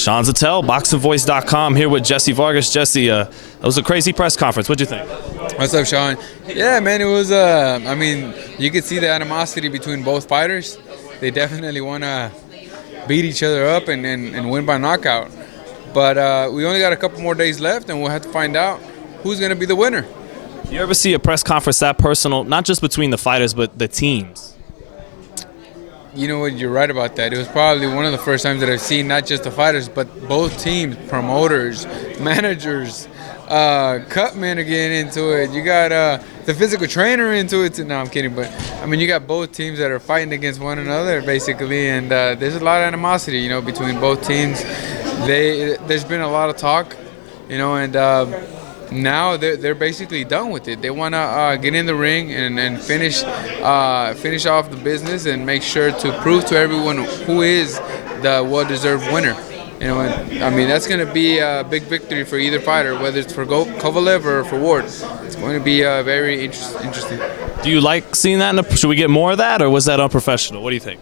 Sean Zittel, BoxingVoice.com, here with Jessie Vargas. Jessie, that was a crazy press conference. What'd you think? What's up, Sean? Yeah, man, it was, I mean, you could see the animosity between both fighters. They definitely want to beat each other up and win by knockout. But we only got a couple more days left, and we'll have to find out who's going to be the winner. You ever see a press conference that personal, not just between the fighters, but the teams? You know what, you're right about that. It was probably one of the first times that I've seen not just the fighters, but both teams, promoters, managers, cutmen are getting into it. You got the physical trainer into it. No, I'm kidding, but I mean, you got both teams that are fighting against one another, basically, and there's a lot of animosity, you know, between both teams. There's been a lot of talk, you know, and now they're basically done with it. They want to get in the ring and finish off the business and make sure to prove to everyone who is the well-deserved winner. You know, and, I mean, that's going to be a big victory for either fighter, whether it's for Kovalev or for Ward. It's going to be very interesting. Do you like seeing that? Should we get more of that, or was that unprofessional? What do you think?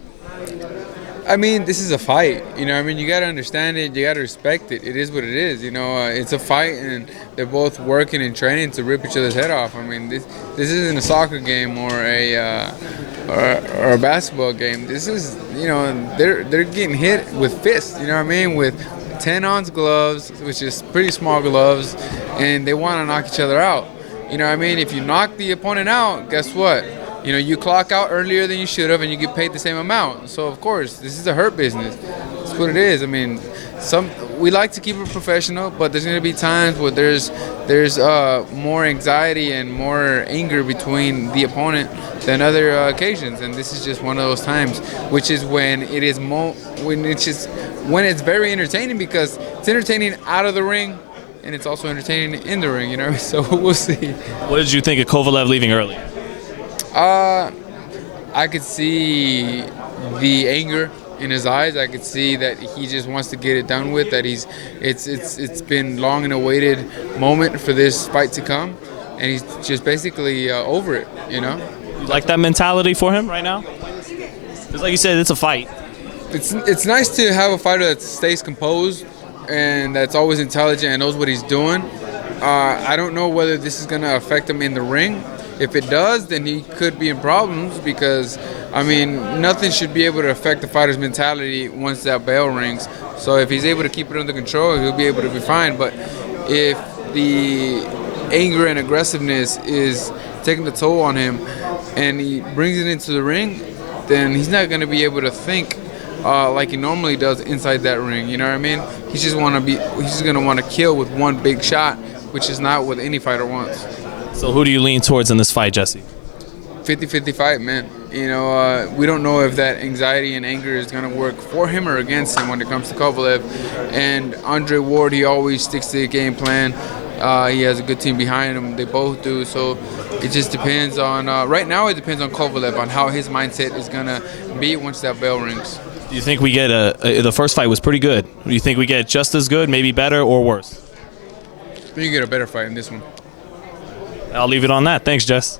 I mean, this is a fight, you know. I mean, you got to understand it. You got to respect it. It is what it is, you know. It's a fight, and they're both working and training to rip each other's head off. I mean, this isn't a soccer game or a basketball game. This is, you know, they're getting hit with fists. You know what I mean? With 10-ounce gloves, which is pretty small gloves, and they want to knock each other out. You know what I mean? If you knock the opponent out, guess what? You know, you clock out earlier than you should have, and you get paid the same amount. So, of course, this is a hurt business. That's what it is. I mean, we like to keep it professional, but there's going to be times where there's more anxiety and more anger between the opponent than other occasions, and this is just one of those times, which is when it is when it's very entertaining, because it's entertaining out of the ring, and it's also entertaining in the ring. You know, so we'll see. What did you think of Kovalev leaving early? I could see the anger in his eyes. I could see that he just wants to get it done with. That it's been long and awaited moment for this fight to come, and he's just basically over it. You know. You like that mentality for him right now? Because, like you said, it's a fight. It's nice to have a fighter that stays composed and that's always intelligent and knows what he's doing. I don't know whether this is going to affect him in the ring. If it does, then he could be in problems, because, I mean, nothing should be able to affect the fighter's mentality once that bell rings. So if he's able to keep it under control, he'll be able to be fine. But if the anger and aggressiveness is taking the toll on him and he brings it into the ring, then he's not going to be able to think like he normally does inside that ring. You know what I mean? He's just going to want to kill with one big shot, which is not what any fighter wants. So who do you lean towards in this fight, Jesse? 50-50 fight, man. You know, we don't know if that anxiety and anger is going to work for him or against him when it comes to Kovalev. And Andre Ward, he always sticks to the game plan. He has a good team behind him. They both do. So it just depends on, right now it depends on Kovalev, on how his mindset is going to be once that bell rings. Do you think we get the first fight was pretty good? Do you think we get just as good, maybe better, or worse? You get a better fight in this one. I'll leave it on that. Thanks, Jess.